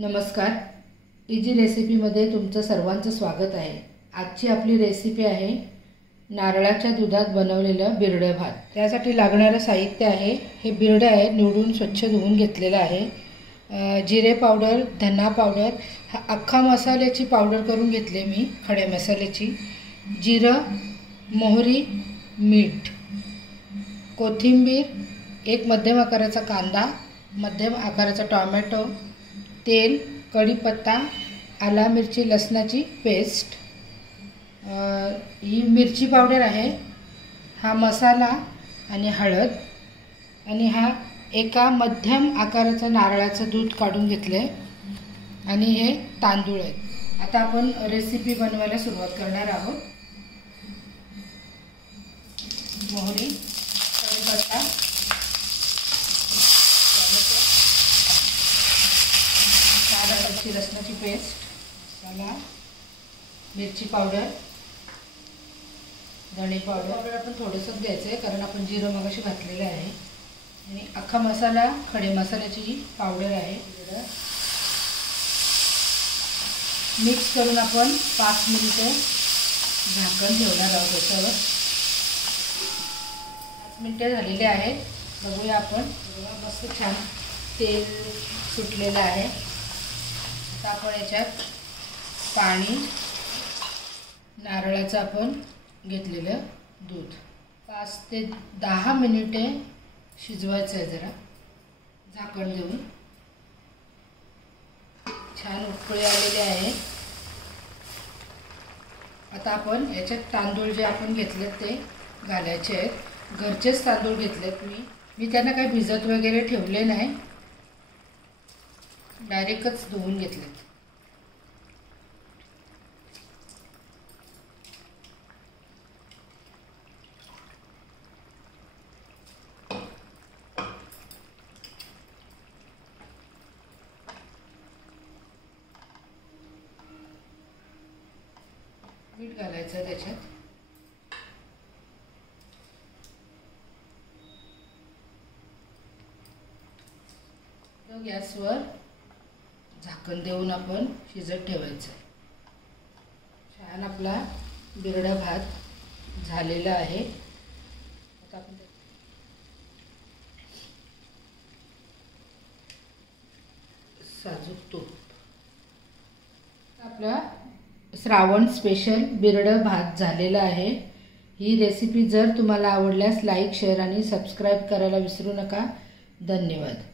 नमस्कार, इजी रेसिपीमध्ये तुमचं सर्वांचं स्वागत आहे। आजची आपली रेसिपी आहे नारळाच्या दुधात बनवलेलं बिरडं भात। त्यासाठी लागणारं साहित्य आहे, हे बिरडं आहे, निवडून स्वच्छ धुवून घेतलेलं आहे। जिरे पावडर, धना पावडर, अख्खा मसाल्याची पावडर करून घेतले मी, खडे मसाल्याची, जिरं, मोहरी, मीठ, कोथिंबीर, एक मध्यम आकाराचा कांदा, मध्यम आकाराचा टोमॅटो, तेल, कढीपत्ता, आला मिरची लसणाची पेस्ट, ही मिरची पावडर आहे, हा मसाला आणि हळद, आणि हा एका मध्यम आकाराचा नारळाचं दूध काढून घेतले, आणि हे तांदूळ आहेत। आता आपण रेसिपी बनवायला सुरुवात करणार आहोत। मोहरी, कढीपत्ता, मिरची लसणाची पेस्ट, मसाला, मिरची पावडर, धणे पावडर आपण थोडंसं द्यायचं आहे कारण आपण जिरं मगाशी घातलेलं आहे, आणि अख्खा मसाला, खडे मसाल्याची जी पावडर आहे, मिक्स करून आपण 5 मिनिटे झाकण ठेवणार आहोत। त्याच्यावर 5 मिनिटे झालेले आहेत, बघूया आपण। मस्त छान तेल सुटलेलं आहे। आता आपण याच्यात पाणी, नारळाचं आपण घेतलेलं दूध 5 ते 10 मिनिटे शिजवायचं आहे, जरा झाकण देऊन। छान उकळी आलेले आहे। आता आपण याच्यात तांदूळ जे आपण घेतलेत ते घालायचे आहेत। घरचेच तांदूळ घेतलेत मी त्यांना काही भिजत वगैरे ठेवले नाही, डायरेक्टच धुवून घेतलेत। मीठ घालायचं त्याच्यात, गॅसवर झाकण देऊन आपण शिजत ठेवायचं। छान आपला बिरडा भात झालेला आहे। आता आपण साजूक तूप, आपला श्रावण स्पेशल बिरडं भात झालेला आहे। ही रेसिपी जर तुम्हाला आवडल्यास लाईक, शेअर आणि सबस्क्राईब करायला विसरू नका। धन्यवाद।